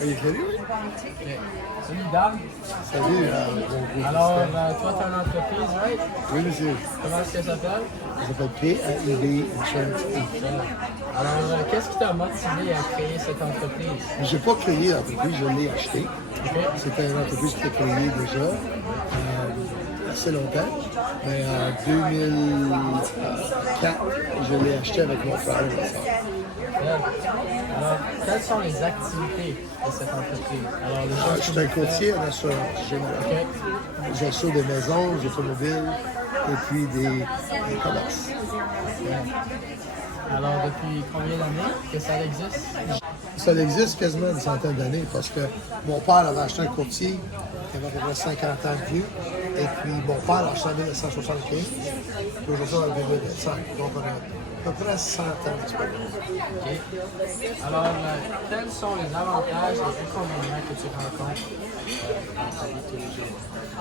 Il est crédit, oui. Ok. Salut, Dame. Salut, bon Alors, visiteur. toi, tu as une entreprise, right? Oui, monsieur. Comment est-ce qu'elle s'appelle? Ça s'appelle PAIB Insurance Inc. Alors, qu'est-ce qui t'a motivé à créer cette entreprise? Je n'ai pas créé l'entreprise, je l'ai achetée. Ok. C'était une entreprise qui était créée déjà assez longtemps. Mais en 2004, je l'ai achetée avec mon frère et ma soeur. Alors, quelles sont les activités de cette entreprise? Alors, les choses Je suis un courtier en assurance générale. Ok. J'assure des maisons, des automobiles et puis des commerces. Alors, depuis combien d'années que ça existe? Ça existe quasiment une centaine d'années parce que mon père avait acheté un courtier qui avait à peu près 50 ans de plus. Et puis mon père l'a acheté en 1975. Puis aujourd'hui, on est en 2025. Donc on a à peu près 100 ans d'expérience. Ok. Alors, quels sont les avantages et inconvénients que tu rencontres dans ta vie de tous les jours?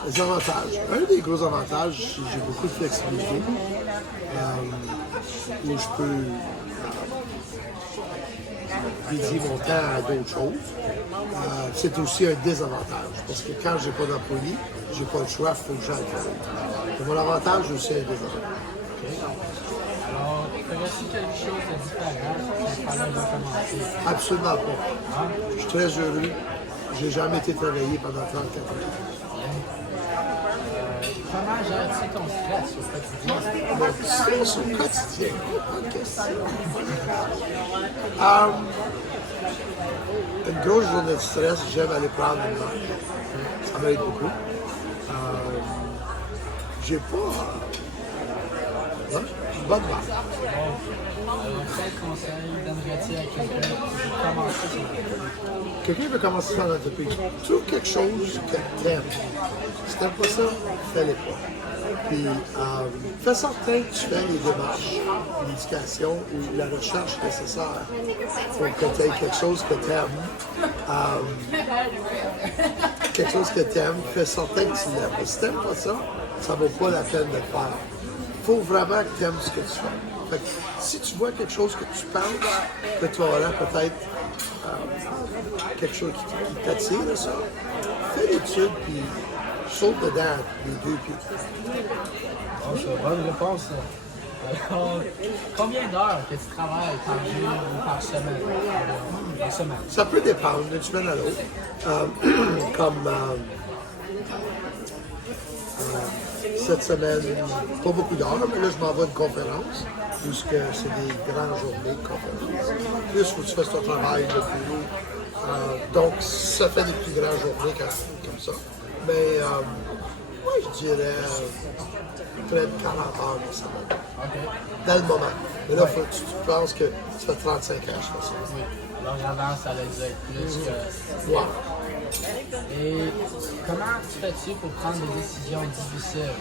Les avantages. Un des gros avantages, j'ai beaucoup de flexibilité. Où je peux dédier mon temps à d'autres choses. C'est aussi un désavantage, parce que quand j'ai pas d'employé, j'ai pas le choix, il faut que j'aille travailler. Et mon avantage aussi un désavantage. Alors, ferais-tu quelque chose de différent pendant de commencer? Absolument pas. Je suis très heureux. J'ai jamais été travaillé pendant 34 ans. Comment gères-tu ton stress au quotidien? Mon stress au quotidien. Bonne question. Une grosse journée de stress, j'aime aller prendre une marche. Ça m'aide beaucoup. J'ai pas. Une bonne marche. Quel conseil donnerais-tu à quelqu'un qui veut commencer son entreprise? Quelqu'un veut commencer son entreprise. Trouve quelque chose que t'aimes. Si t'aimes pas ça, fais-le pas. Puis, fais certain que tu fais les démarches, l'éducation ou la recherche nécessaire pour que tu aies quelque chose que tu aimes. Quelque chose que tu aimes, fais certain que tu l'aimes. Si tu n'aimes pas ça, ça ne vaut pas la peine de le faire. Il faut vraiment que tu aimes ce que tu fais. Fait que, si tu vois quelque chose que tu penses que tu auras peut-être quelque chose qui t'attire de ça, fais l'étude puis saute dedans les deux pieds. Oh, c'est une bonne réponse. Combien d'heures que tu travailles par jour ou par semaine? Par semaine. Ça peut dépendre d'une semaine à l'autre. Cette semaine, pas beaucoup d'heures, mais là, je m'en vais à une conférence, puisque c'est des grandes journées de conférence. Plus, il faut que tu fasses ton travail, le bureau. Donc, ça fait des plus grandes journées comme ça. Mais, moi, je dirais près de 40 heures par semaine. OK. Dans le moment. Mais là, faut que tu penses que ça fait 35 ans que je fais ça. Oui. Alors, avant, ça allait dû être plus que. Ouais. Et comment tu fais-tu pour prendre des décisions difficiles?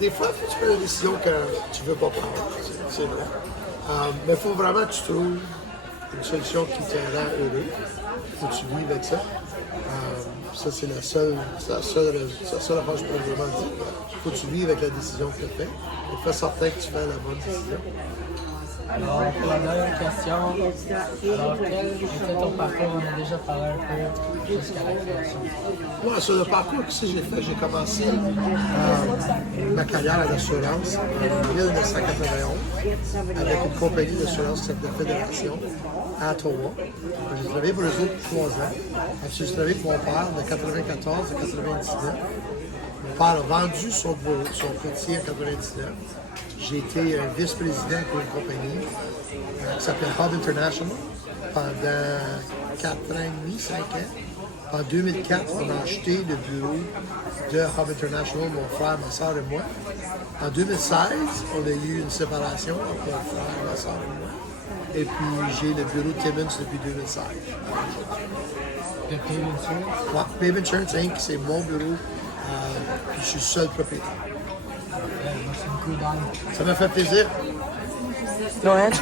Des fois, tu prends des décisions que tu ne veux pas prendre, c'est vrai. Mais il faut vraiment que tu trouves une solution qui te rend heureux. Il faut que tu vives avec ça. Ça, c'est la seule affaire que je peux vraiment dire. Il faut que tu vives avec la décision que tu fais et fais certain que tu fais la bonne décision. Alors, pour la dernière question, alors quel était ton parcours? On a déjà parlé un peu jusqu'à la création. Ouais, sur le parcours que j'ai commencé ma carrière à l'assurance en 1991 avec une compagnie d'assurance qui s'appelait Fédération à Ottawa. J'ai travaillé pour eux autres pour 3 ans. Ensuite, j'ai travaillé pour mon père de 1994 à 1999. Mon père a vendu son courtier en 1999. J'ai été vice-président pour une compagnie qui s'appelle Hub International pendant 4 ans et demi, 5 ans. En 2004, on a acheté le bureau de Hub International, mon frère, ma soeur et moi. En 2016, on a eu une séparation entre mon frère, ma soeur et moi. Et puis, j'ai le bureau de Timmins depuis 2016. De Payment Insurance? Ouais, Payment Insurance Inc., c'est mon bureau. Puis je suis le seul propriétaire. Merci beaucoup, Dan. Ça m'a fait plaisir. Go ahead.